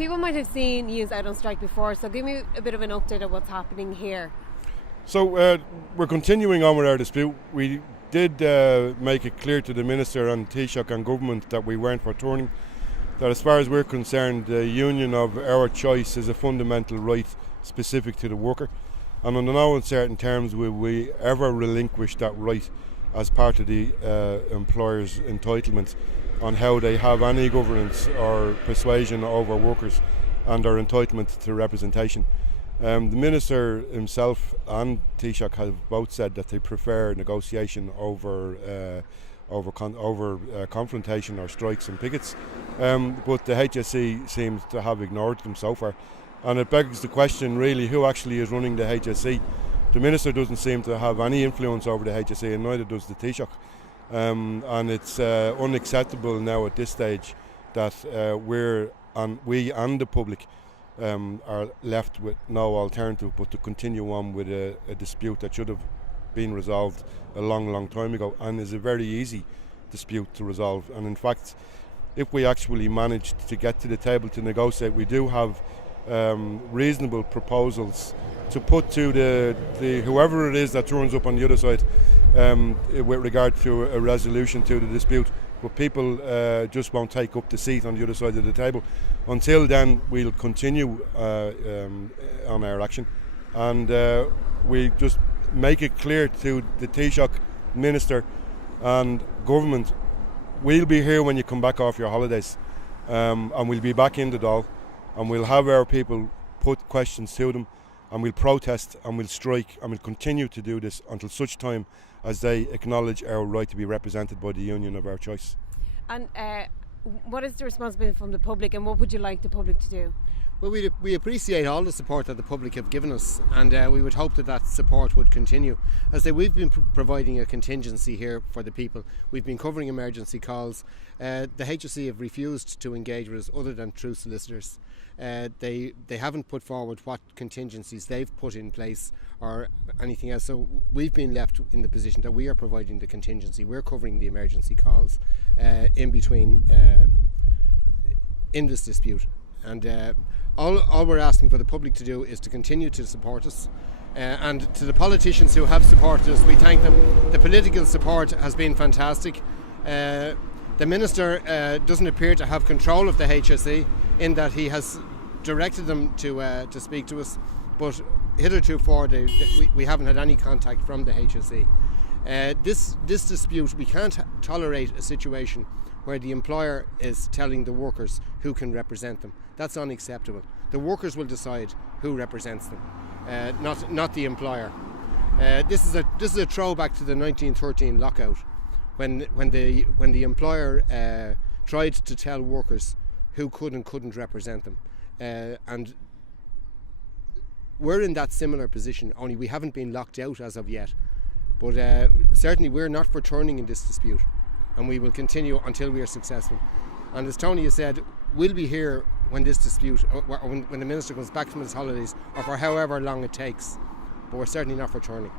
People might have seen you out on strike before, so give me a bit of an update of what's happening here. So we're continuing on with our dispute. We did make it clear to the Minister and Taoiseach and Government that we weren't returning, that as far as we're concerned, the union of our choice is a fundamental right specific to the worker, and under no uncertain terms will we ever relinquish that right as part of the employer's entitlement on how they have any governance or persuasion over workers and their entitlement to representation. The Minister himself and Taoiseach have both said that they prefer negotiation over confrontation or strikes and pickets, but the HSE seems to have ignored them so far, and it begs the question really who actually is running the HSE. The Minister doesn't seem to have any influence over the HSE, and neither does the Taoiseach, and it's unacceptable now at this stage that we and the public are left with no alternative but to continue on with a dispute that should have been resolved a long time ago, and is a very easy dispute to resolve. And in fact, if we actually managed to get to the table to negotiate, we do have reasonable proposals to put to the whoever it is that turns up on the other side with regard to a resolution to the dispute. But people just won't take up the seat on the other side of the table. Until then, we'll continue on our action, and we just make it clear to the Taoiseach, Minister and Government, we'll be here when you come back off your holidays, and we'll be back in the Dáil, and we'll have our people put questions to them, and we'll protest and we'll strike, and we'll continue to do this until such time as they acknowledge our right to be represented by the union of our choice. And what is the responsibility from the public, and what would you like the public to do? Well, we appreciate all the support that the public have given us, and we would hope that support would continue. As I say, we've been providing a contingency here for the people. We've been covering emergency calls. The HSE have refused to engage with us other than through solicitors. They haven't put forward what contingencies they've put in place or anything else. So we've been left in the position that we are providing the contingency. We're covering the emergency calls in between in this dispute. And all we're asking for the public to do is to continue to support us. And to the politicians who have supported us, we thank them. The political support has been fantastic. The Minister doesn't appear to have control of the HSE in that he has directed them to speak to us, but hitherto we haven't had any contact from the HSE. This dispute, we can't tolerate a situation where the employer is telling the workers who can represent them. That's unacceptable. The workers will decide who represents them, not the employer. This is a throwback to the 1913 lockout, when the employer tried to tell workers who could and couldn't represent them, and we're in that similar position. Only we haven't been locked out as of yet, but certainly we're not for turning in this dispute, and we will continue until we are successful. And as Tony has said, we'll be here when this dispute, when the Minister comes back from his holidays, or for however long it takes, but we're certainly not for turning.